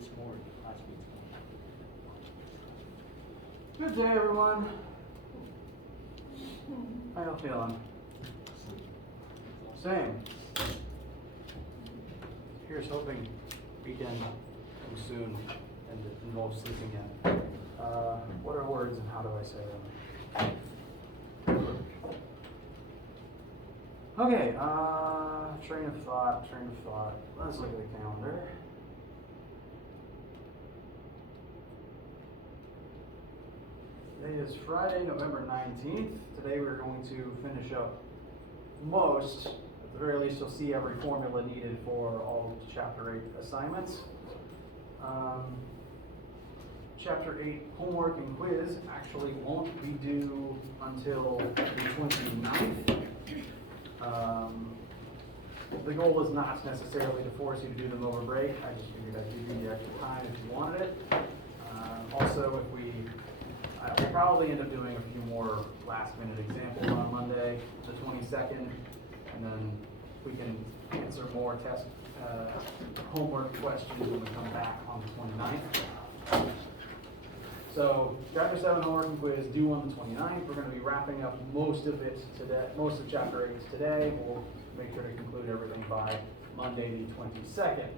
it's more than last week's one. Good day, everyone. How y'all feeling? Same. Here's hoping weekend comes soon and it involves sleeping in. What are words and how do I say them? Okay, train of thought. Let's look at the calendar. Today is Friday, November 19th. Today we're going to finish up most, at the very least you'll see every formula needed for all Chapter 8 assignments. Chapter 8 homework and quiz actually won't be due until the 29th. The goal is not necessarily to force you to do them over break. I just figured I'd give you the extra time if you wanted it. Also, if we'll probably end up doing a few more last-minute examples on Monday, the 22nd, and then we can answer more test homework questions when we come back on the 29th. So, Chapter 7 homework and quiz due on the 29th. We're going to be wrapping up most of it today. Most of Chapter 8 is today. We'll make sure to conclude everything by Monday the 22nd.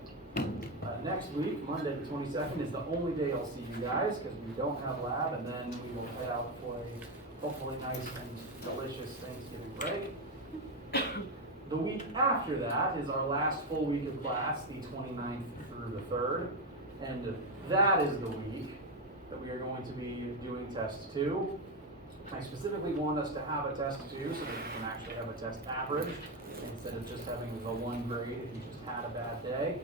Next week, Monday the 22nd, is the only day I'll see you guys because we don't have lab, and then we will head out for a hopefully nice and delicious Thanksgiving break. The week after that is our last full week of class, the 29th through the 3rd, and that is the week that we are going to be doing Test 2. I specifically want us to have a Test 2 so that you can actually have a test average instead of just having the 1 grade if you just had a bad day.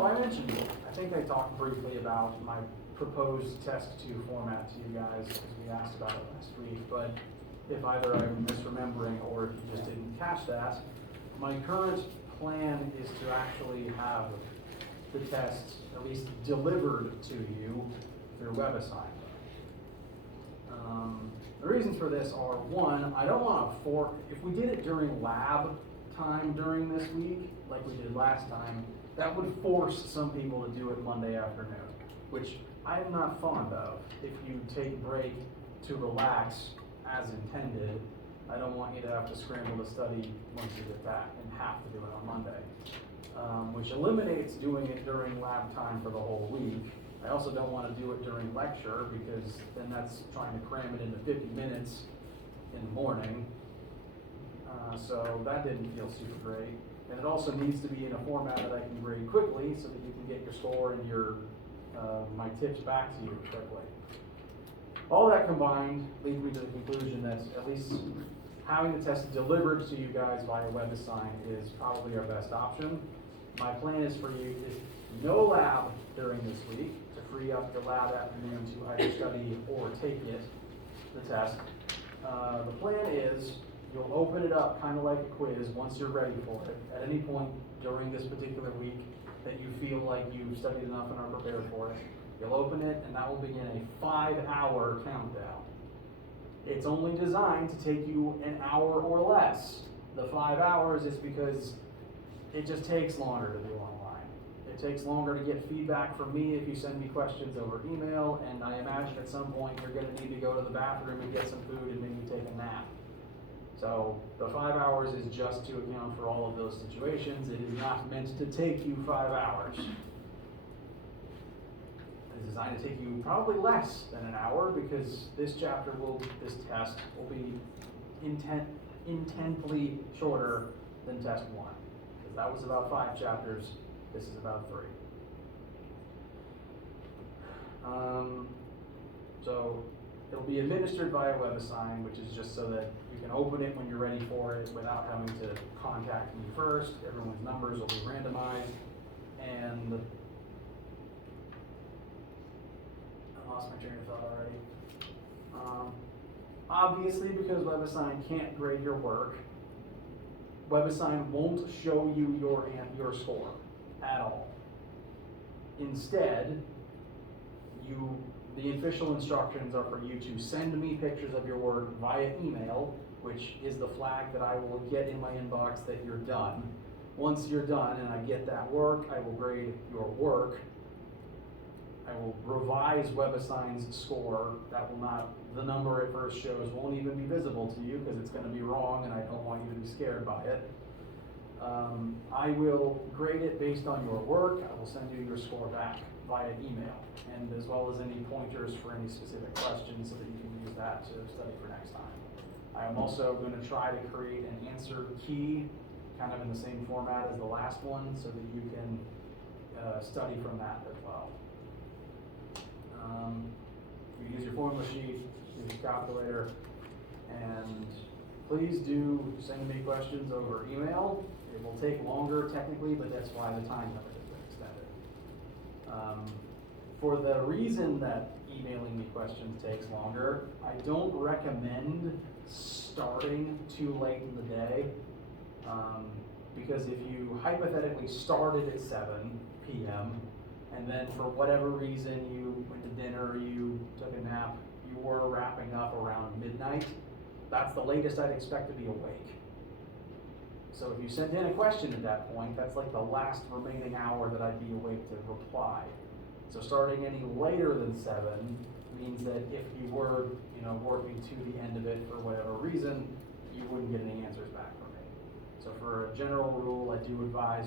I mentioned, I think I talked briefly about my proposed Test 2 format to you guys because we asked about it last week, but if either I'm misremembering or if you just didn't catch that, my current plan is to actually have the test at least delivered to you through WebAssign. The reasons for this are, one, I don't want to if we did it during lab time during this week, like we did last time, that would force some people to do it Monday afternoon, which I'm not fond of. If you take break to relax as intended, I don't want you to have to scramble to study once you get back and have to do it on Monday, which eliminates doing it during lab time for the whole week. I also don't want to do it during lecture because then that's trying to cram it into 50 minutes in the morning. So that didn't feel super great. And it also needs to be in a format that I can grade quickly so that you can get your score and your my tips back to you quickly. All that combined leads me to the conclusion that at least having the test delivered to you guys via WebAssign is probably our best option. My plan is for you is no lab during this week to free up your lab afternoon to either study or take it, the test. The plan is you'll open it up kind of like a quiz once you're ready for it. At any point during this particular week that you feel like you've studied enough and are prepared for it, you'll open it and that will begin a 5-hour countdown. It's only designed to take you an hour or less. The 5 hours is because it just takes longer to do online. It takes longer to get feedback from me if you send me questions over email, and I imagine at some point you're going to need to go to the bathroom and get some food and maybe take a nap. So the 5 hours is just to account for all of those situations. It is not meant to take you 5 hours. It's designed to take you probably less than an hour because this test will be intently shorter than test 1. Because that was about 5 chapters, this is about 3. So it'll be administered via WebAssign, which is just so that you can open it when you're ready for it without having to contact me first. Everyone's numbers will be randomized, and I lost my train of thought already. Obviously, because WebAssign can't grade your work, WebAssign won't show you your score at all. Instead, the official instructions are for you to send me pictures of your work via email, which is the flag that I will get in my inbox that you're done. Once you're done and I get that work, I will grade your work. I will revise WebAssign's score. That will not, the number it first shows won't even be visible to you because it's going to be wrong and I don't want you to be scared by it. I will grade it based on your work. I will send you your score back via email, and as well as any pointers for any specific questions so that you can use that to study for next time. I am also going to try to create an answer key, kind of in the same format as the last one, so that you can study from that as well. You use your formula sheet, use your calculator, and please do send me questions over email. It will take longer technically, but that's why the time limit has been extended. For the reason that emailing me questions takes longer, I don't recommend starting too late in the day. Because if you hypothetically started at 7 p.m. and then for whatever reason you went to dinner, you took a nap, you were wrapping up around midnight, that's the latest I'd expect to be awake. So if you sent in a question at that point, that's like the last remaining hour that I'd be awake to reply. So starting any later than 7 means that if you were, working to the end of it for whatever reason, you wouldn't get any answers back from me. So for a general rule, I do advise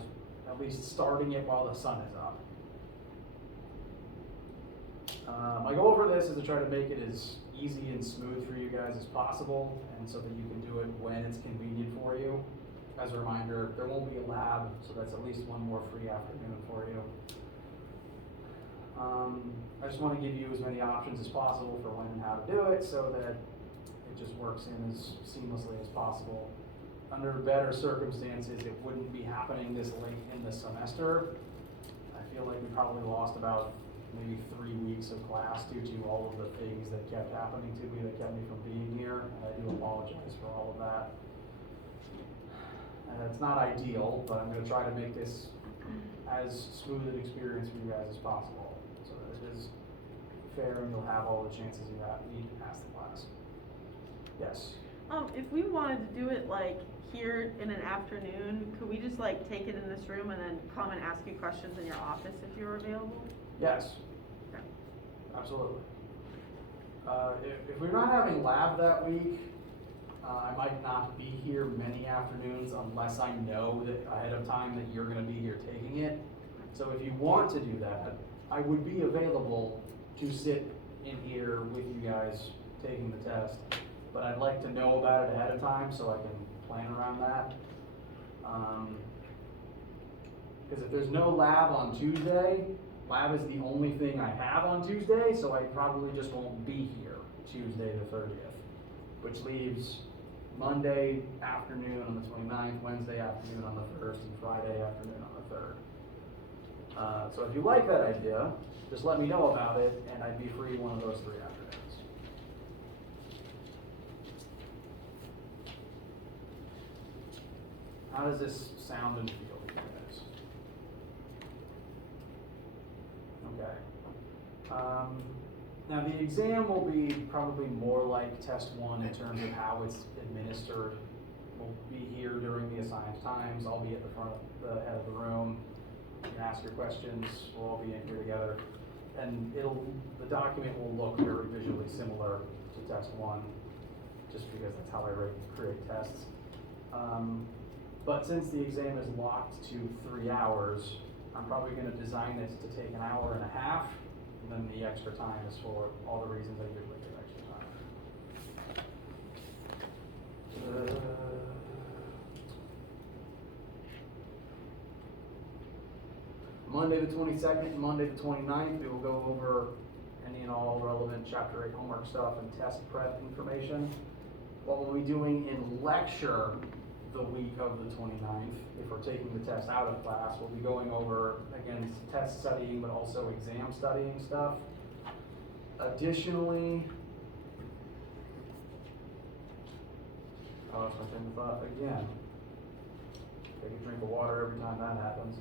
at least starting it while the sun is up. My goal for this is to try to make it as easy and smooth for you guys as possible, and so that you can do it when it's convenient for you. As a reminder, there won't be a lab, so that's at least one more free afternoon for you. I just want to give you as many options as possible for when and how to do it so that it just works in as seamlessly as possible. Under better circumstances, it wouldn't be happening this late in the semester. I feel like we probably lost about maybe 3 weeks of class due to all of the things that kept happening to me that kept me from being here, and I do apologize for all of that. It's not ideal, but I'm going to try to make this as smooth an experience for you guys as possible, so that it is fair and you'll have all the chances you need to pass the class. Yes? If we wanted to do it like here in an afternoon, could we just like take it in this room and then come and ask you questions in your office if you're available? Yes. Okay. Absolutely. If we're not having lab that week, I might not be here many afternoons unless I know that ahead of time that you're going to be here taking it. So if you want to do that, I would be available to sit in here with you guys taking the test. But I'd like to know about it ahead of time so I can plan around that. Because if there's no lab on Tuesday, lab is the only thing I have on Tuesday, so I probably just won't be here Tuesday the 30th, which leaves Monday afternoon on the 29th, Wednesday afternoon on the 1st, and Friday afternoon on the 3rd. So if you like that idea, just let me know about it, and I'd be free one of those 3 afternoons. How does this sound and feel to you guys? Okay. Now the exam will be probably more like test 1 in terms of how it's administered. We'll be here during the assigned times. I'll be at the front, the head of the room. You can ask your questions. We'll all be in here together. And the document will look very visually similar to test 1, just because that's how I create tests. But since the exam is locked to 3 hours, I'm probably going to design it to take an hour and a half, and then the extra time is for all the reasons I usually give extra time. Monday the 22nd and Monday the 29th, we will go over any and all relevant Chapter 8 homework stuff and test prep information. What we'll be doing in lecture the week of the 29th, if we're taking the test out of class, we'll be going over, again, test studying, but also exam studying stuff. Additionally, I lost my train of thought again. Take a drink of water every time that happens.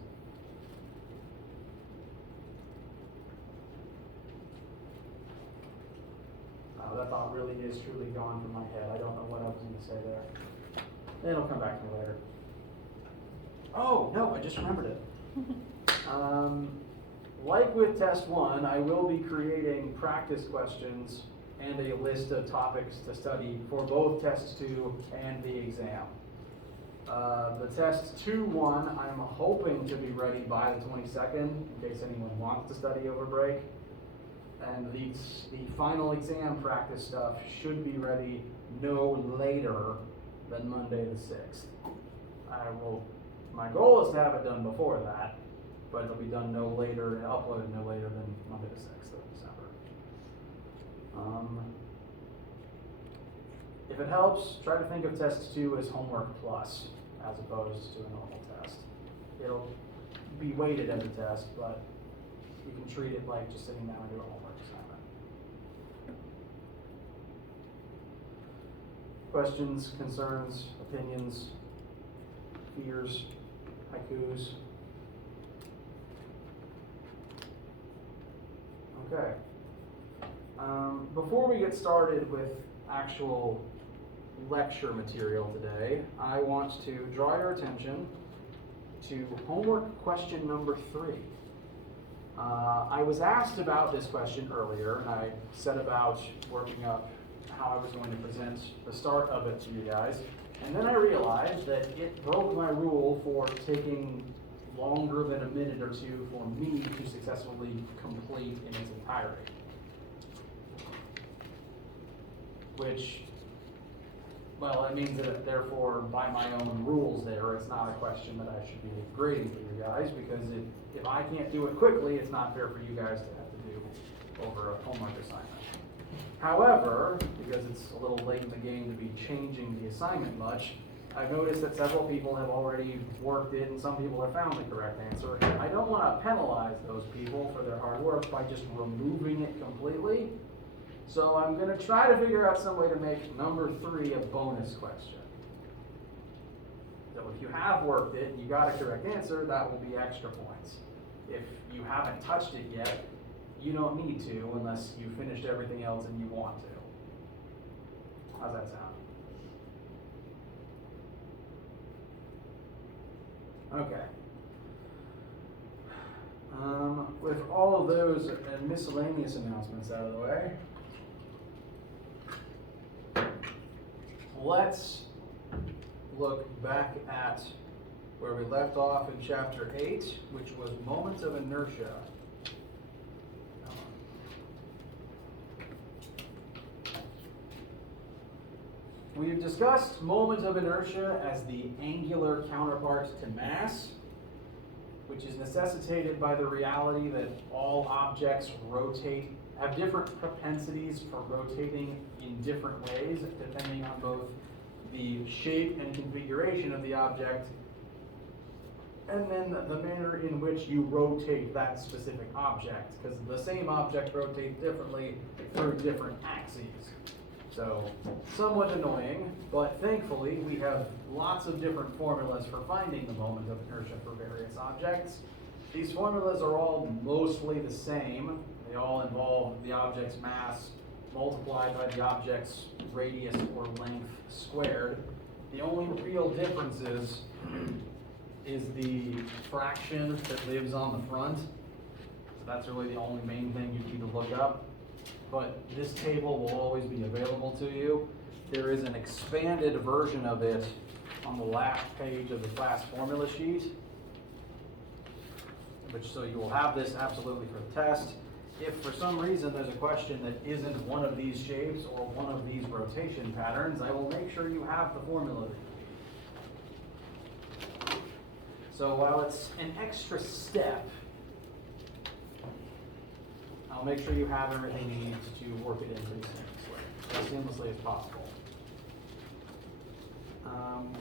That thought really is truly gone from my head. I don't know what I was going to say there. It'll come back to me later. Oh, no, I just remembered it. Like with test 1, I will be creating practice questions and a list of topics to study for both test 2 and the exam. The test 2 one, I'm hoping to be ready by the 22nd, in case anyone wants to study over break. And the final exam practice stuff should be ready no later than Monday the 6th. My goal is to have it done before that, but it'll be done no later and uploaded no later than Monday the 6th of December. If it helps, try to think of test 2 as homework plus, as opposed to a normal test. It'll be weighted as a test, but you can treat it like just sitting down and doing a homework assignment. Questions, concerns, opinions, fears, haikus? Okay. Before we get started with actual lecture material today, I want to draw your attention to homework question number 3. I was asked about this question earlier, and I said about working up how I was going to present the start of it to you guys, and then I realized that it broke my rule for taking longer than a minute or two for me to successfully complete in its entirety. Which, well, that means that therefore, by my own rules there, it's not a question that I should be grading for you guys, because if I can't do it quickly, it's not fair for you guys to have to do over a homework assignment. However, because it's a little late in the game to be changing the assignment much, I've noticed that several people have already worked it and some people have found the correct answer. And I don't want to penalize those people for their hard work by just removing it completely. So I'm going to try to figure out some way to make number 3 a bonus question. So if you have worked it and you got a correct answer, that will be extra points. If you haven't touched it yet, you don't need to unless you finished everything else and you want to. How's that sound? Okay. With all of those miscellaneous announcements out of the way, let's look back at where we left off in chapter 8, which was moments of inertia. We've discussed moment of inertia as the angular counterpart to mass, which is necessitated by the reality that all objects have different propensities for rotating in different ways, depending on both the shape and configuration of the object, and then the manner in which you rotate that specific object, because the same object rotates differently through different axes. So, somewhat annoying, but thankfully we have lots of different formulas for finding the moment of inertia for various objects. These formulas are all mostly the same. They all involve the object's mass multiplied by the object's radius or length squared. The only real difference is the fraction that lives on the front. So that's really the only main thing you need to look up. But this table will always be available to you. There is an expanded version of it on the last page of the class formula sheet, so you will have this absolutely for the test. If for some reason there's a question that isn't one of these shapes or one of these rotation patterns, I will make sure you have the formula that you need. So while it's an extra step, I'll make sure you have everything you need to work it in pretty seamlessly as possible.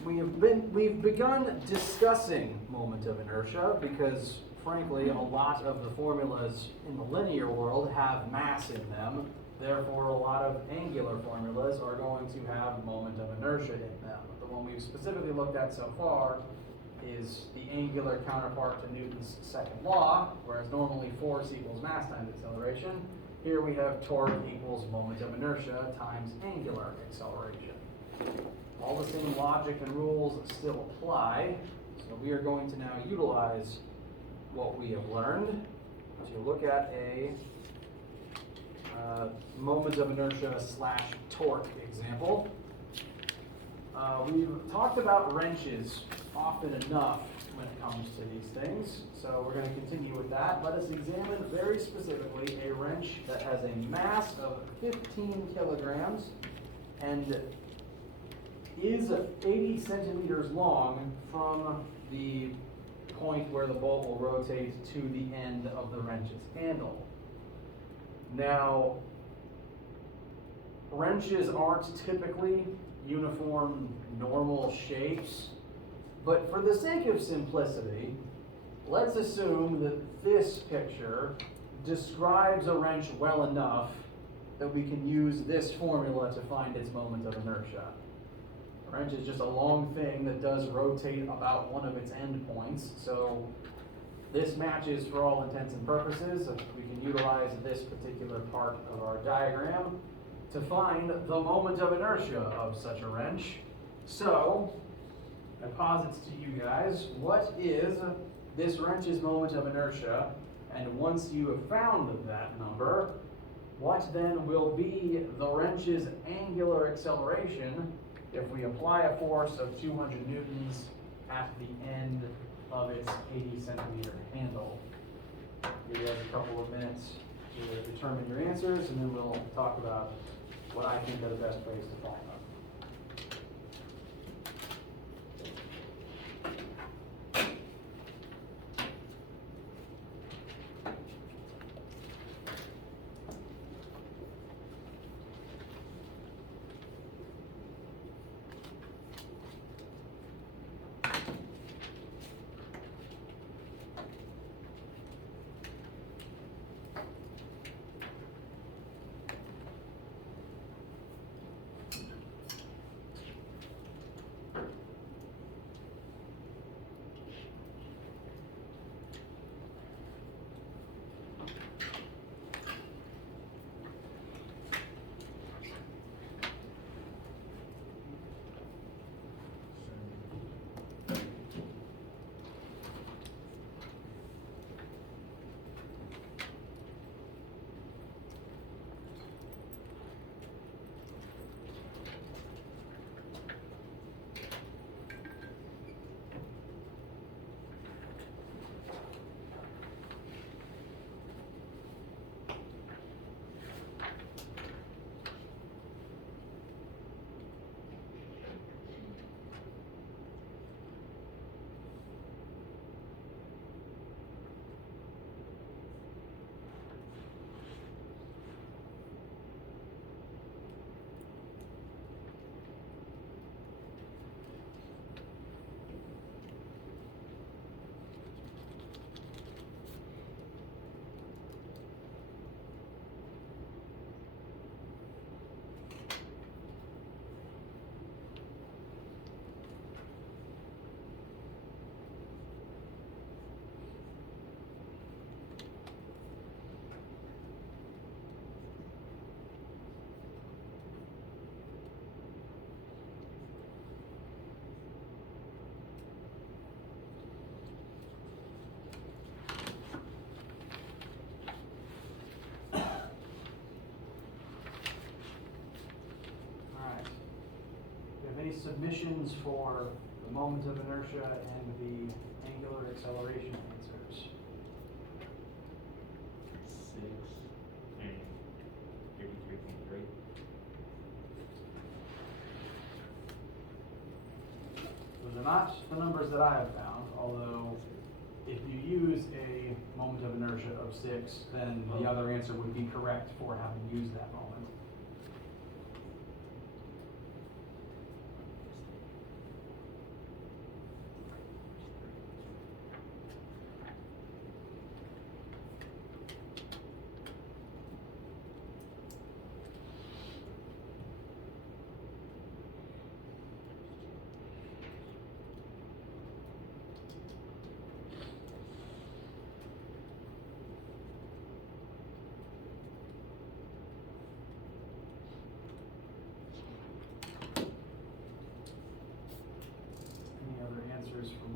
We've begun discussing moment of inertia because, frankly, a lot of the formulas in the linear world have mass in them. Therefore, a lot of angular formulas are going to have moment of inertia in them. The one we've specifically looked at so far is the angular counterpart to Newton's second law, whereas normally force equals mass times acceleration. Here we have torque equals moment of inertia times angular acceleration. All the same logic and rules still apply, So we are going to now utilize what we have learned to look at a moment of inertia / torque example. We've talked about wrenches often enough when it comes to these things, so we're going to continue with that. Let us examine very specifically a wrench that has a mass of 15 kilograms and is 80 centimeters long from the point where the bolt will rotate to the end of the wrench's handle. Now, wrenches aren't typically uniform, normal shapes, but for the sake of simplicity, let's assume that this picture describes a wrench well enough that we can use this formula to find its moment of inertia. A wrench is just a long thing that does rotate about one of its end points, so this matches for all intents and purposes. We can utilize this particular part of our diagram to find the moment of inertia of such a wrench. So, I posit to you guys, what is this wrench's moment of inertia? And once you have found that number, what then will be the wrench's angular acceleration if we apply a force of 200 newtons at the end of its 80 centimeter handle? Give you guys a couple of minutes to determine your answers, and then we'll talk about what I think are the best ways to find them. Any submissions for the moment of inertia and the angular acceleration answers? 6 and 33.3. Those are not the numbers that I have found, although if you use a moment of inertia of 6, then the other answer would be correct for having used that moment.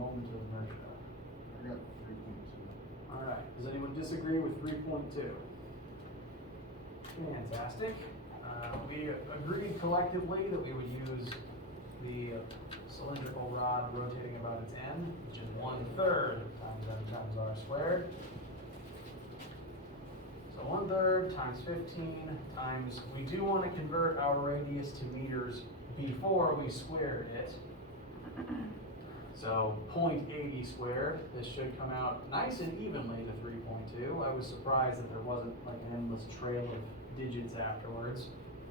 moment of inertia? I got 3.2. All right, does anyone disagree with 3.2? Fantastic. We agreed collectively that we would use the cylindrical rod rotating about its end, which is 1/3 times m times r squared. So 1/3 times 15 times, we do want to convert our radius to meters before we squared it. So 0.80 squared, this should come out nice and evenly to 3.2. I was surprised that there wasn't like an endless trail of digits afterwards.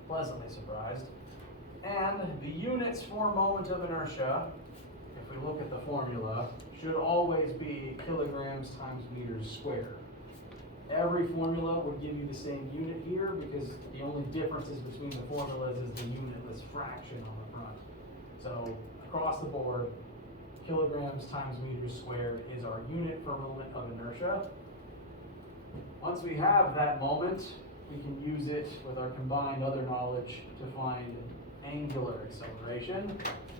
Pleasantly surprised. And the units for moment of inertia, if we look at the formula, should always be kilograms times meters squared. Every formula would give you the same unit here because the only differences between the formulas is the unitless fraction on the front. So across the board, kilograms times meters squared is our unit for moment of inertia. Once we have that moment, we can use it with our combined other knowledge to find angular acceleration.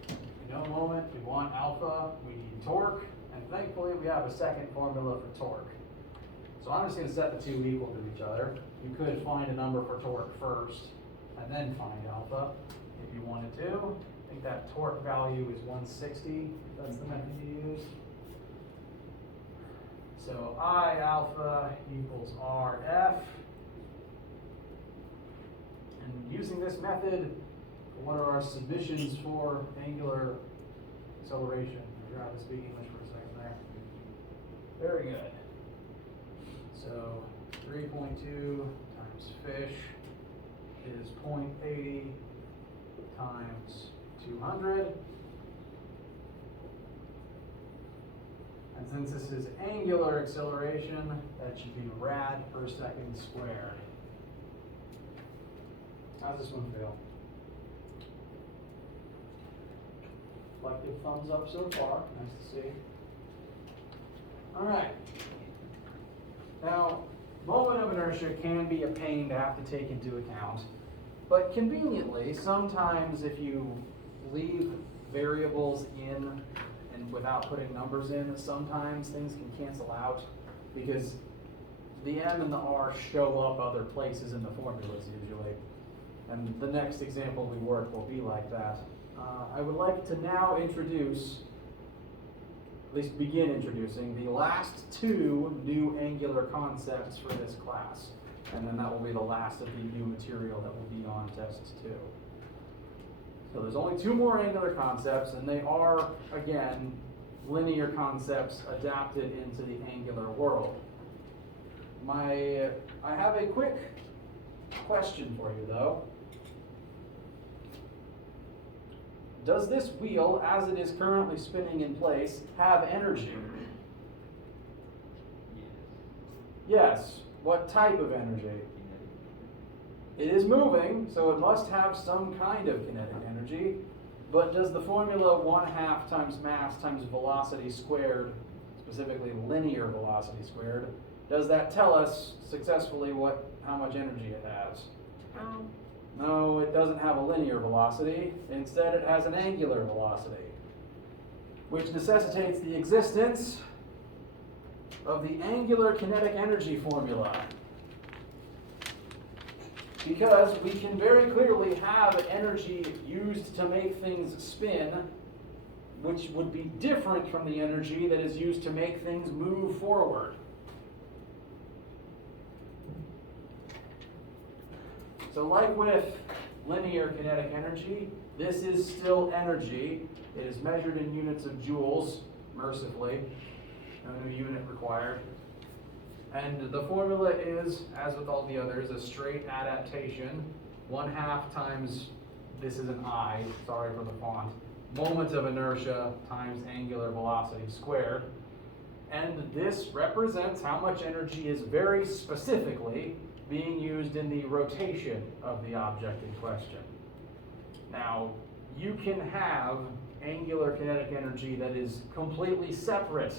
We know moment, we want alpha, we need torque, and thankfully we have a second formula for torque. So I'm just going to set the two equal to each other. You could find a number for torque first, and then find alpha if you wanted to. I think that torque value is 160, if that's the method you use. So I alpha equals RF. And using this method, what are our submissions for angular acceleration? I forgot to speak English for a second there. Very good. So 3.2 times fish is 0.80 times 200. And since this is angular acceleration, that should be rad per second squared. How's this one feel? Collective thumbs up so far. Nice to see. All right. Now, moment of inertia can be a pain to have to take into account, but conveniently, sometimes if you leave variables in and without putting numbers in, sometimes things can cancel out because the m and the r show up other places in the formulas usually. And the next example we work will be like that. I would like to now introduce, at least begin introducing, the last two new angular concepts for this class. And then that will be the last of the new material that will be on Test 2. So there's only two more angular concepts, and they are, again, linear concepts adapted into the angular world. I have a quick question for you, though. Does this wheel, as it is currently spinning in place, have energy? Yes. What type of energy? It is moving, so it must have some kind of kinetic energy. But does the formula 1/2 times mass times velocity squared, specifically linear velocity squared, does that tell us successfully how much energy it has? No, it doesn't have a linear velocity. Instead, it has an angular velocity, which necessitates the existence of the angular kinetic energy formula. Because we can very clearly have energy used to make things spin, which would be different from the energy that is used to make things move forward. So like with linear kinetic energy, this is still energy. It is measured in units of joules, mercifully. No new unit required. And the formula is, as with all the others, a straight adaptation. 1/2 times, this is an I, sorry for the font, moment of inertia times angular velocity squared. And this represents how much energy is very specifically being used in the rotation of the object in question. Now, you can have angular kinetic energy that is completely separate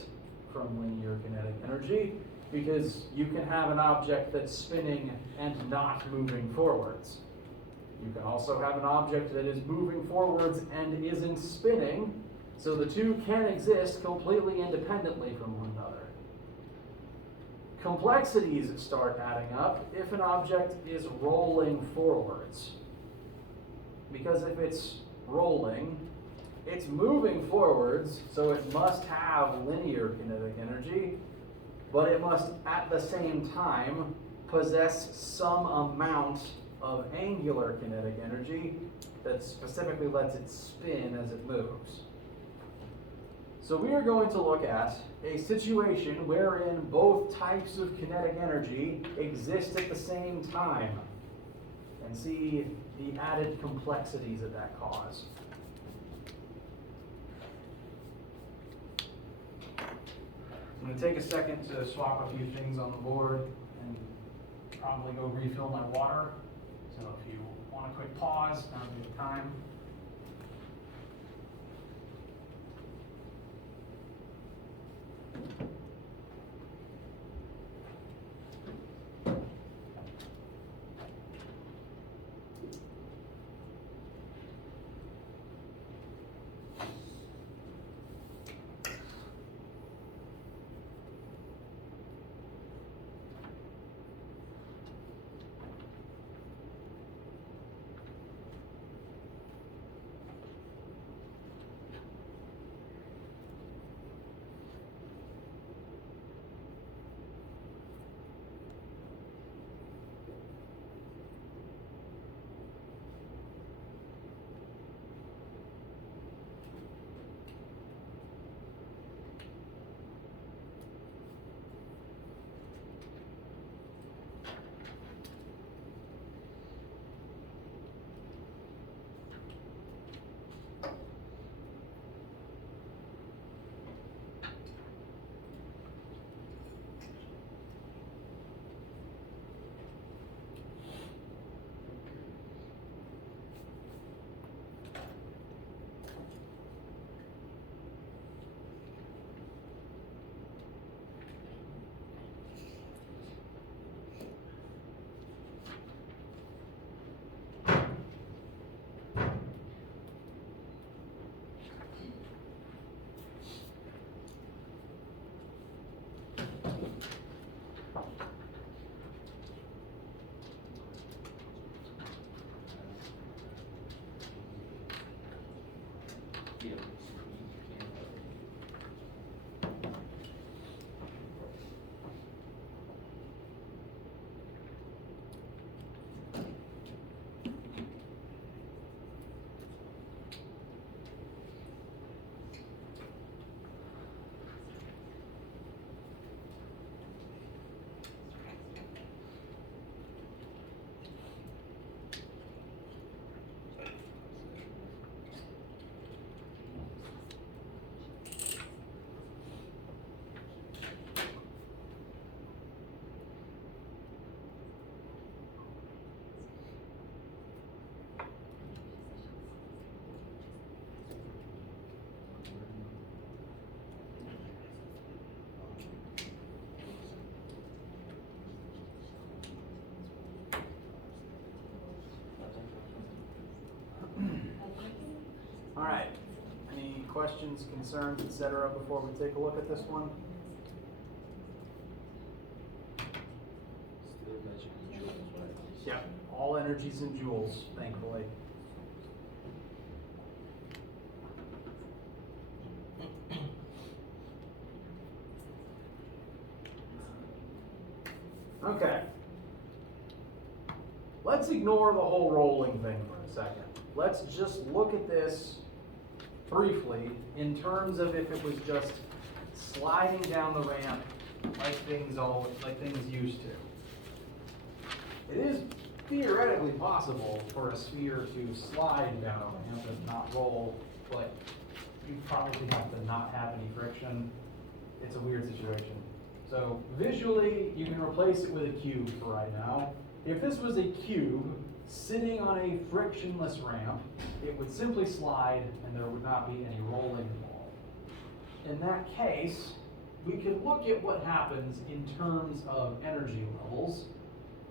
from linear kinetic energy, because you can have an object that's spinning and not moving forwards. You can also have an object that is moving forwards and isn't spinning, So the two can exist completely independently from one another. Complexities start adding up if an object is rolling forwards. Because if it's rolling, it's moving forwards, so it must have linear kinetic energy, but it must at the same time possess some amount of angular kinetic energy that specifically lets it spin as it moves. So we are going to look at a situation wherein both types of kinetic energy exist at the same time and see the added complexities that that cause. I'm going to take a second to swap a few things on the board and probably go refill my water. So if you want a quick pause, now's the time. All right. Any questions, concerns, etc. before we take a look at this one? Still measuring joules, right? Yeah, all energies in joules, thankfully. Okay. Let's ignore the whole rolling thing for a second. Let's just look at this briefly in terms of if it was just sliding down the ramp like things used to. It is theoretically possible for a sphere to slide down a ramp and not roll, but you probably have to not have any friction. It's a weird situation. So visually, you can replace it with a cube for right now. If this was a cube sitting on a frictionless ramp, it would simply slide and there would not be any rolling involved. In that case, we could look at what happens in terms of energy levels.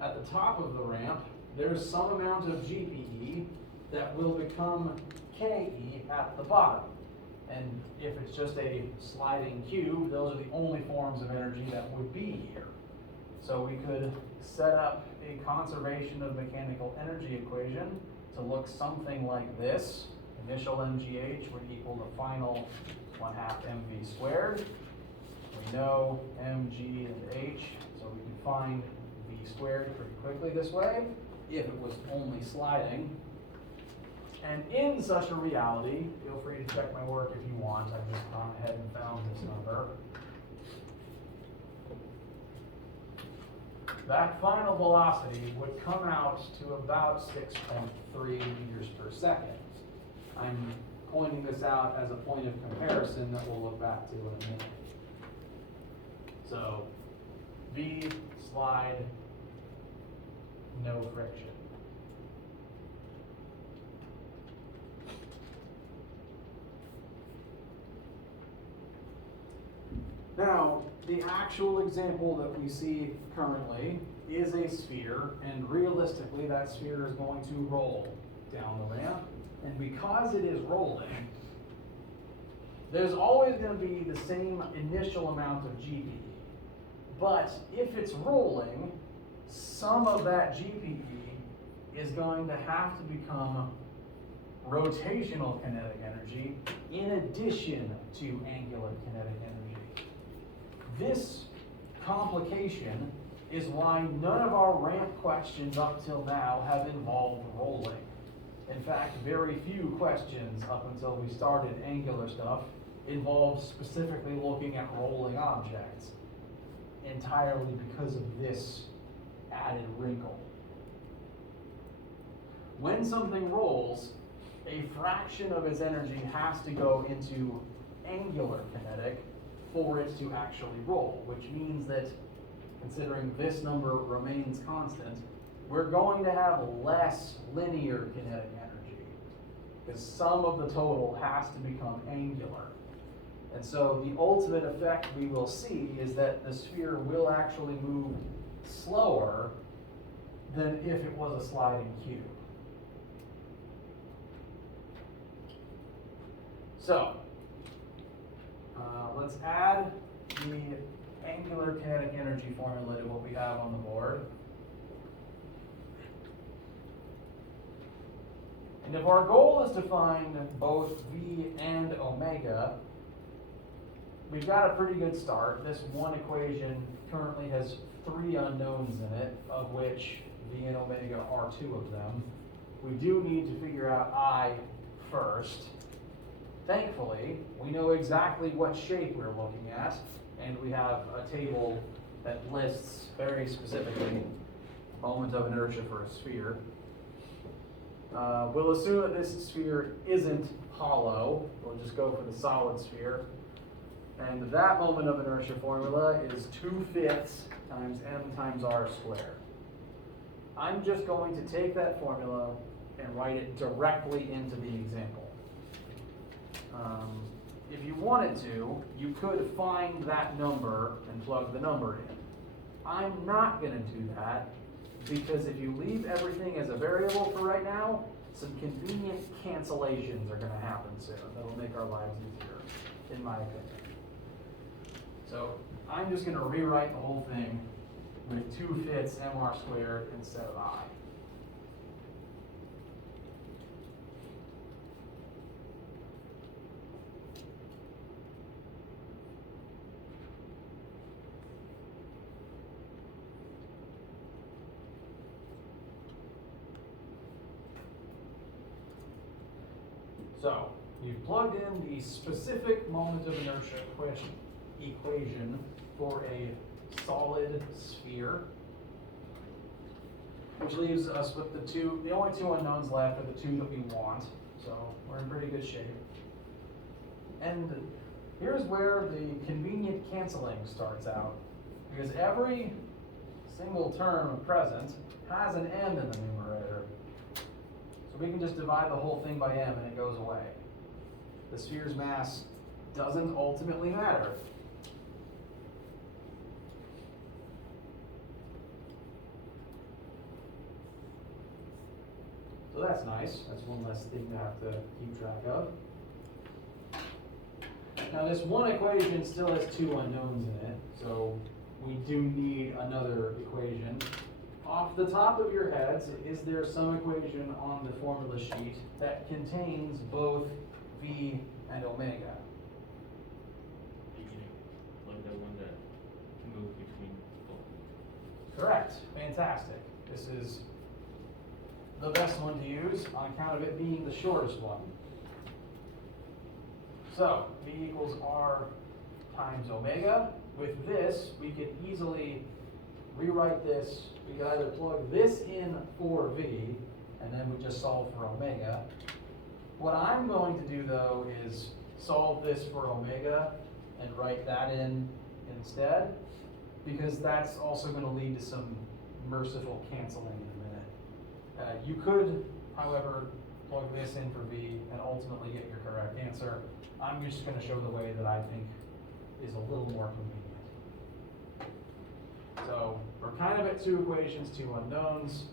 At the top of the ramp, there's some amount of GPE that will become KE at the bottom. And if it's just a sliding cube, those are the only forms of energy that would be here. So we could set up a conservation of mechanical energy equation to look something like this. Initial MGH would equal the final 1/2 mv squared. We know mg and h, so we can find v squared pretty quickly this way, if it was only sliding. And in such a reality, feel free to check my work if you want, I've just gone ahead and found this number. That final velocity would come out to about 6.3 meters per second. I'm pointing this out as a point of comparison that we'll look back to in a minute. So, V, slide, no friction. Now, the actual example that we see currently is a sphere, and realistically that sphere is going to roll down the ramp. And because it is rolling, there's always going to be the same initial amount of GPE. But if it's rolling, some of that GPE is going to have to become rotational kinetic energy in addition to angular kinetic energy. This complication is why none of our ramp questions up till now have involved rolling. In fact, very few questions up until we started angular stuff involved specifically looking at rolling objects, entirely because of this added wrinkle. When something rolls, a fraction of its energy has to go into angular kinetic for it to actually roll, which means that, considering this number remains constant, we're going to have less linear kinetic energy, because some of the total has to become angular. And so the ultimate effect we will see is that the sphere will actually move slower than if it was a sliding cube. So, let's add the angular kinetic energy formula to what we have on the board. And if our goal is to find both V and omega, we've got a pretty good start. This one equation currently has 3 unknowns in it, of which V and omega are 2 of them. We do need to figure out I first. Thankfully, we know exactly what shape we're looking at, and we have a table that lists very specifically moment of inertia for a sphere. We'll assume that this sphere isn't hollow. We'll just go for the solid sphere. And that moment of inertia formula is 2/5 times m times r squared. I'm just going to take that formula and write it directly into the example. If you wanted to, you could find that number and plug the number in. I'm not going to do that, because if you leave everything as a variable for right now, some convenient cancellations are going to happen soon. That'll make our lives easier, in my opinion. So I'm just going to rewrite the whole thing with 2/5 mr squared instead of I. So, you've plugged in the specific moment of inertia equation for a solid sphere, which leaves us with the only 2 unknowns left are the 2 that we want, so we're in pretty good shape. And here's where the convenient canceling starts out, because every single term present has an m in the numerator. So we can just divide the whole thing by m and it goes away. The sphere's mass doesn't ultimately matter. So that's nice. That's one less thing to have to keep track of. Now this one equation still has two unknowns in it, so we do need another equation. Off the top of your heads, is there some equation on the formula sheet that contains both V and omega? Like the one that moves between both. Correct. Fantastic. This is the best one to use on account of it being the shortest one. So, V equals R times omega. With this, we could easily rewrite this. We could either plug this in for V, and then we just solve for omega. What I'm going to do, though, is solve this for omega and write that in instead, because that's also going to lead to some merciful canceling in a minute. You could, however, plug this in for V and ultimately get your correct answer. I'm just going to show the way that I think is a little more convenient. So we're kind of at two equations, two unknowns.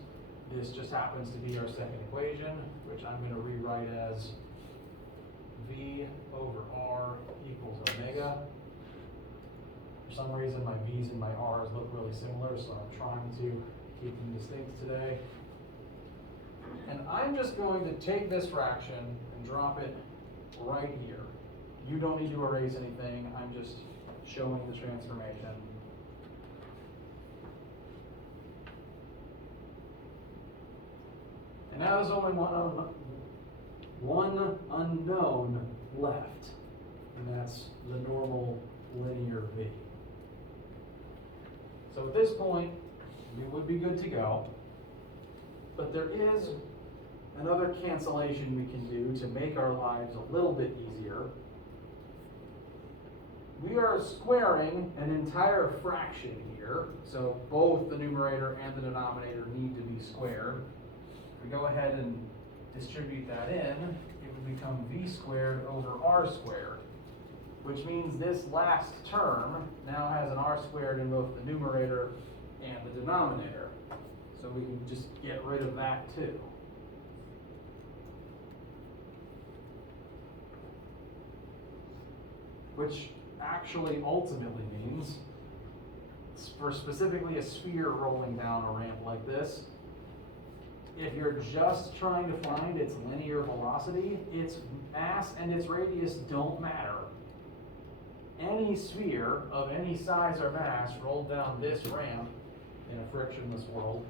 This just happens to be our second equation, which I'm going to rewrite as V over R equals omega. For some reason, my V's and my R's look really similar, so I'm trying to keep them distinct today. And I'm just going to take this fraction and drop it right here. You don't need to erase anything. I'm just showing the transformation. And now there's only one unknown left, and that's the normal linear V. So at this point, we would be good to go. But there is another cancellation we can do to make our lives a little bit easier. We are squaring an entire fraction here, so both the numerator and the denominator need to be squared. If we go ahead and distribute that in, it would become V squared over R squared, which means this last term now has an R squared in both the numerator and the denominator. So we can just get rid of that too. Which actually ultimately means, for specifically a sphere rolling down a ramp like this, if you're just trying to find its linear velocity, its mass and its radius don't matter. Any sphere of any size or mass rolled down this ramp in a frictionless world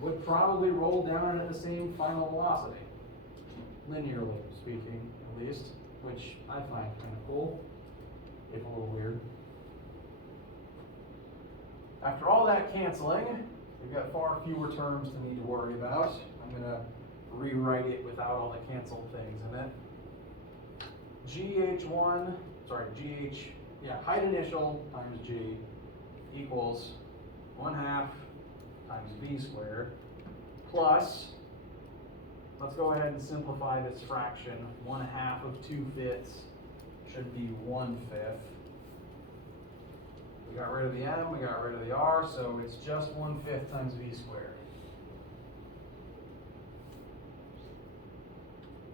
would probably roll down at the same final velocity, linearly speaking, at least, which I find kind of cool, if a little weird. After all that canceling, we've got far fewer terms to need to worry about. I'm going to rewrite it without all the canceled things in it. Height initial times G equals 1/2 times V squared plus, let's go ahead and simplify this fraction. 1/2 of 2/5 should be 1/5. We got rid of the M, we got rid of the R, so it's just 1/5 times V squared.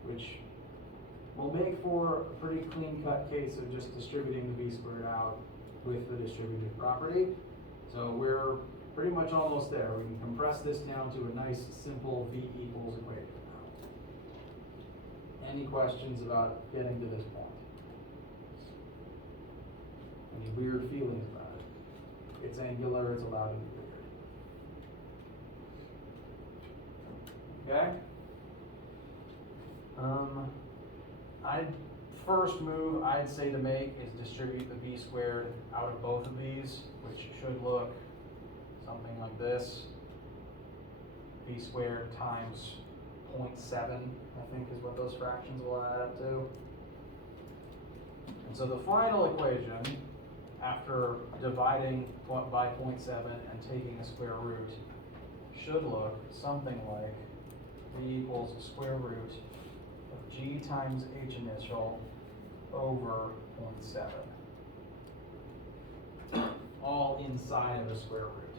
Which will make for a pretty clean-cut case of just distributing the V squared out with the distributive property. So we're pretty much almost there. We can compress this down to a nice, simple V equals equation. Any questions about getting to this point? Any weird feelings about it? It's angular, it's allowed to be weird. Okay? First move I'd say to make is distribute the V squared out of both of these, which should look something like this. V squared times 0.7, I think, is what those fractions will add up to. And so the final equation, after dividing by 0.7 and taking a square root, should look something like V equals the square root of G times H initial over 0.7. All inside of a square root.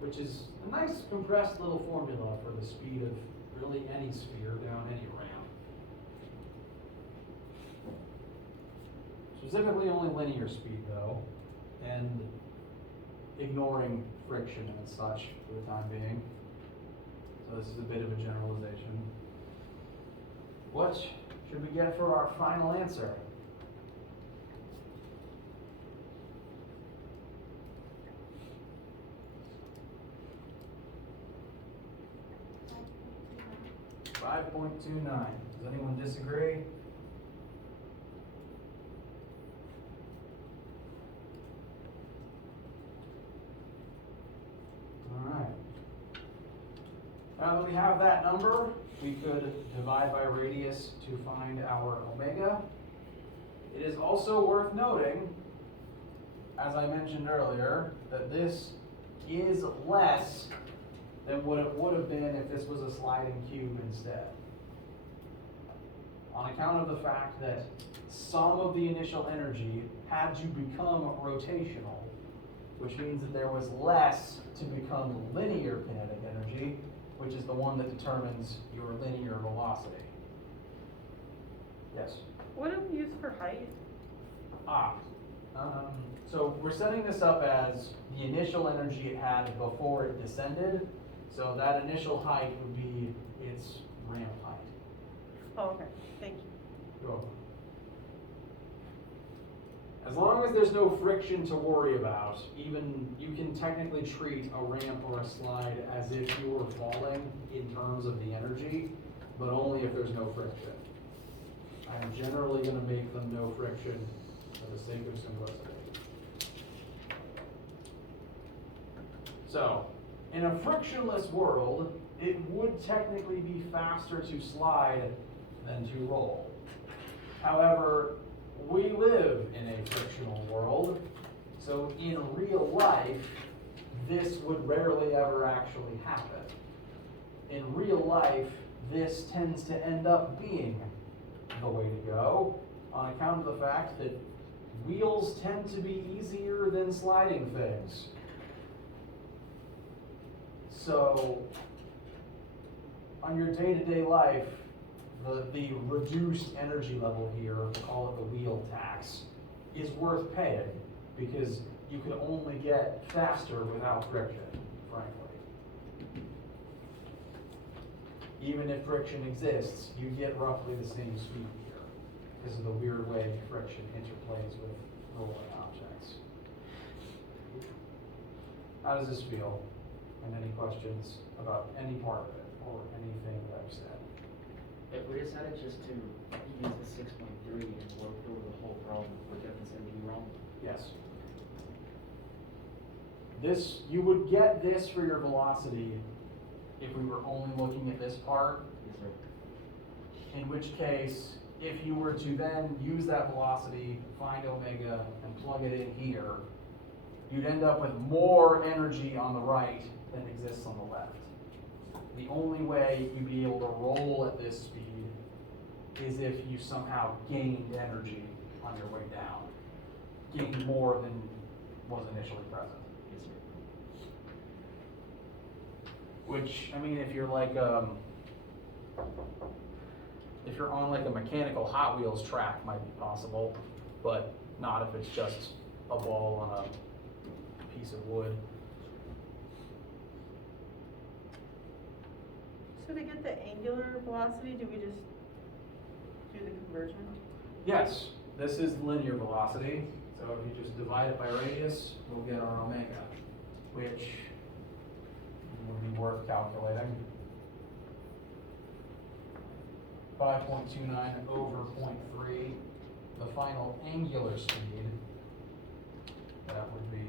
Which is a nice compressed little formula for the speed of really any sphere down any ramp. Specifically only linear speed though, and ignoring friction and such for the time being. So this is a bit of a generalization. What should we get for our final answer? $5.29. Does anyone disagree? Alright. Now that we have that number, we could divide by radius to find our omega. It is also worth noting, as I mentioned earlier, that this is less than what it would have been if this was a sliding cube instead. On account of the fact that some of the initial energy had to become rotational, which means that there was less to become linear kinetic energy, which is the one that determines your linear velocity. Yes? What do we use for height? So we're setting this up as the initial energy it had before it descended. So that initial height would be its ramp height. Oh, okay, thank you. You're welcome. As long as there's no friction to worry about, even you can technically treat a ramp or a slide as if you were falling in terms of the energy, but only if there's no friction. I am generally going to make them no friction for the sake of simplicity. So, in a frictionless world, it would technically be faster to slide than to roll. However, we live in a frictional world, so in real life, this would rarely ever actually happen. In real life, this tends to end up being the way to go, on account of the fact that wheels tend to be easier than sliding things. So, on your day-to-day life, the reduced energy level here, we'll call it the wheel tax, is worth paying because you can only get faster without friction, frankly. Even if friction exists, you get roughly the same speed here because of the weird way friction interplays with rolling objects. How does this feel? And any questions about any part of it or anything that I've said? If we decided just to use the 6.3 and work through the whole problem, would that consider being wrong? Yes. This, you would get this for your velocity if we were only looking at this part. Yes, sir. In which case, if you were to then use that velocity, find omega, and plug it in here, you'd end up with more energy on the right than exists on the left. The only way you'd be able to roll at this speed is if you somehow gained energy on your way down. Gained more than was initially present. Yes, sir. Which, I mean, if you're like, if you're on like a mechanical Hot Wheels track, might be possible, but not if it's just a ball on a piece of wood. So to get the angular velocity, do we just do the conversion? Yes, this is linear velocity, so if you just divide it by radius, we'll get our omega, which would be worth calculating. 5.29 over 0.3, the final angular speed, that would be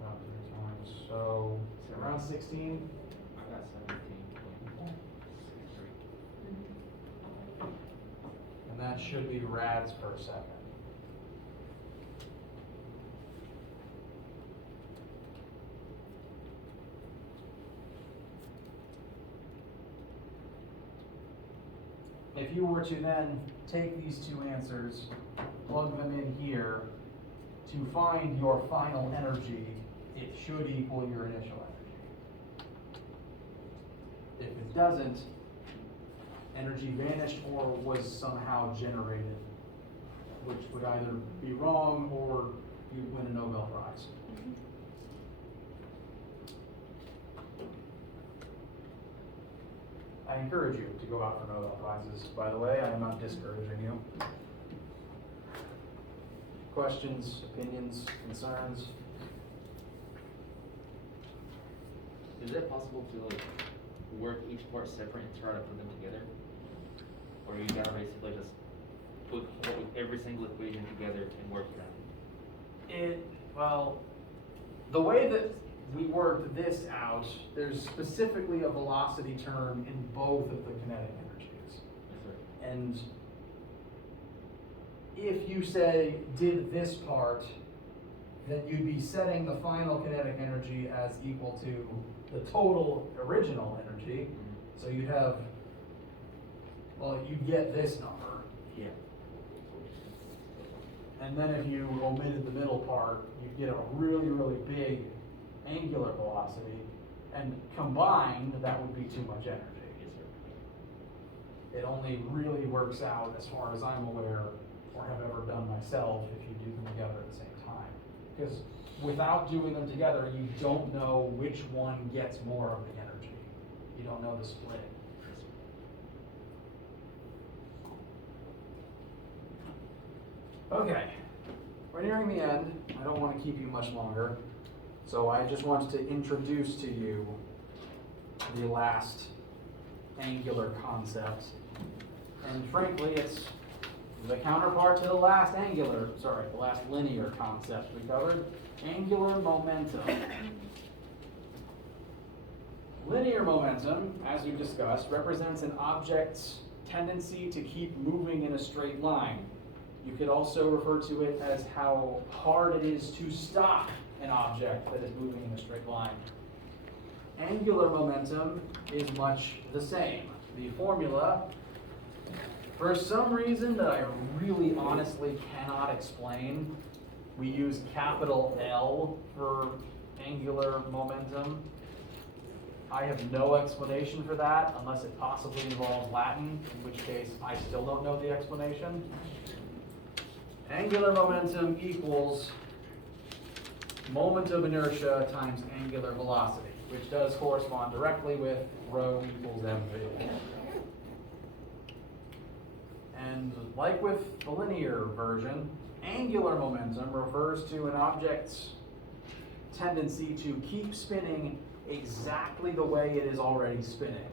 about 3 times, so around 16. I got 17.63. And that should be rads per second. If you were to then take these two answers, plug them in here, to find your final energy, it should equal your initial energy. If it doesn't, energy vanished or was somehow generated, which would would either be wrong or you'd win a Nobel Prize. I encourage you to go out for Nobel Prizes, by the way. I am not discouraging you. Questions, opinions, concerns? Is it possible to like work each part separate and try to put them together? Or you gotta basically just put every single equation together and work it out? Well, the way that we worked this out, there's specifically a velocity term in both of the kinetic energies. Yes, sir. And if you say did this part, then you'd be setting the final kinetic energy as equal to the total original energy. So you'd have, well, you'd get this number. Yeah. And then if you omitted the middle part, you'd get a really, really big angular velocity. And combined, that would be too much energy. Yes, sir. It only really works out, as far as I'm aware, or have ever done myself, if you do them together at the same time. Because without doing them together, you don't know which one gets more of the energy. You don't know the split. Okay, we're nearing the end. I don't want to keep you much longer. So I just wanted to introduce to you the last angular concept. And frankly, it's the counterpart to the last the last linear concept we covered, angular momentum. Linear momentum, as we've discussed, represents an object's tendency to keep moving in a straight line. You could also refer to it as how hard it is to stop an object that is moving in a straight line. Angular momentum is much the same. The formula, for some reason that I really honestly cannot explain, we use capital L for angular momentum. I have no explanation for that unless it possibly involves Latin, in which case I still don't know the explanation. Angular momentum equals moment of inertia times angular velocity, which does correspond directly with rho equals mv. And like with the linear version, angular momentum refers to an object's tendency to keep spinning exactly the way it is already spinning.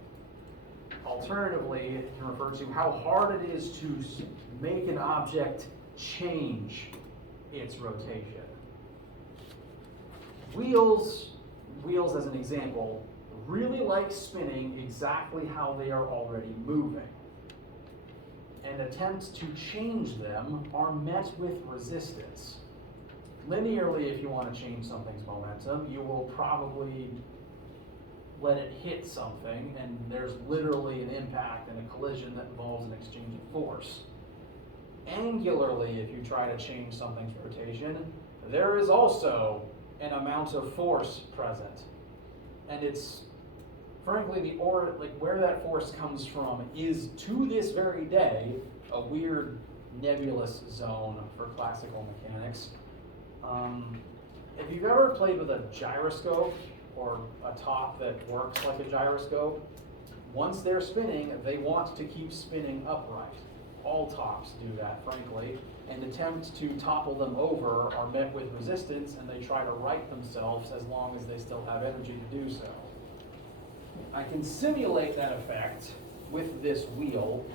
Alternatively, it can refer to how hard it is to make an object change its rotation. Wheels as an example, really like spinning exactly how they are already moving. And attempts to change them are met with resistance. Linearly, if you want to change something's momentum, you will probably let it hit something, and there's literally an impact and a collision that involves an exchange of force. Angularly, if you try to change something's rotation, there is also an amount of force present. And it's, frankly, where that force comes from is, to this very day, a weird nebulous zone for classical mechanics. If you've ever played with a gyroscope, or a top that works like a gyroscope, once they're spinning, they want to keep spinning upright. All tops do that, frankly, and attempts to topple them over are met with resistance, and they try to right themselves as long as they still have energy to do so. I can simulate that effect with this wheel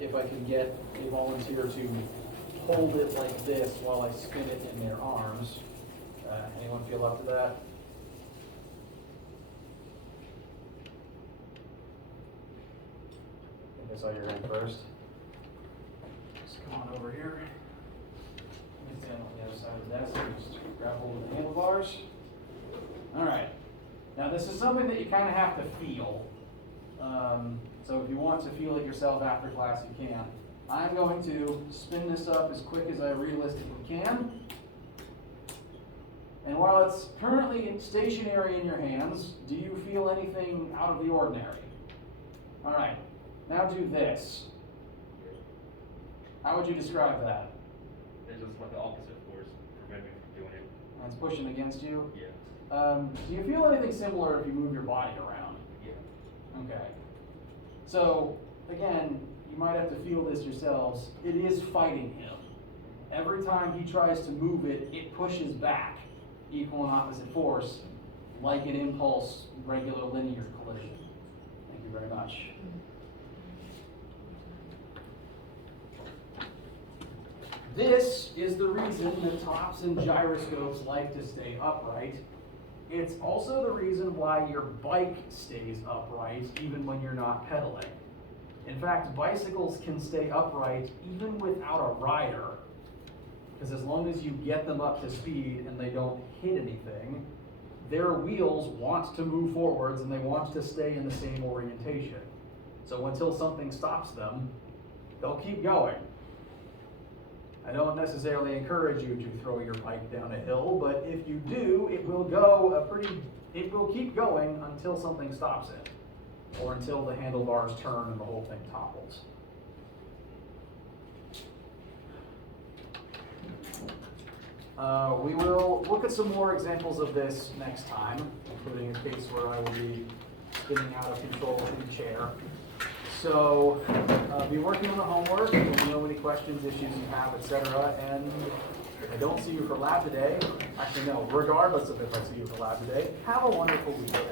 if I can get a volunteer to hold it like this while I spin it in their arms. Anyone feel up to that? I saw your hand first. Just come on over here. Let me stand on the other side of the desk and just grab hold of the handlebars. All right. Now this is something that you kind of have to feel. So if you want to feel it yourself after class, you can. I'm going to spin this up as quick as I realistically can. And while it's currently stationary in your hands, do you feel anything out of the ordinary? All right. Now do this. How would you describe that? It's just like the opposite force preventing me from doing it. It's pushing against you. Yeah. Do you feel anything similar if you move your body around? Yeah. Okay. So, again, you might have to feel this yourselves. It is fighting him. Every time he tries to move it, it pushes back, equal and opposite force, like an impulse, regular linear collision. Thank you very much. This is the reason that tops and gyroscopes like to stay upright. It's also the reason why your bike stays upright even when you're not pedaling. In fact, bicycles can stay upright even without a rider, because as long as you get them up to speed and they don't hit anything, their wheels want to move forwards and they want to stay in the same orientation. So until something stops them, they'll keep going. I don't necessarily encourage you to throw your bike down a hill, but if you do, it will keep going until something stops it, or until the handlebars turn and the whole thing topples. We will look at some more examples of this next time, including a case where I will be spinning out of control in the chair. So, be working on the homework, let me know any questions, issues you have, etc. And if I don't see you for lab today, actually no, regardless of if I see you for lab today, have a wonderful weekend.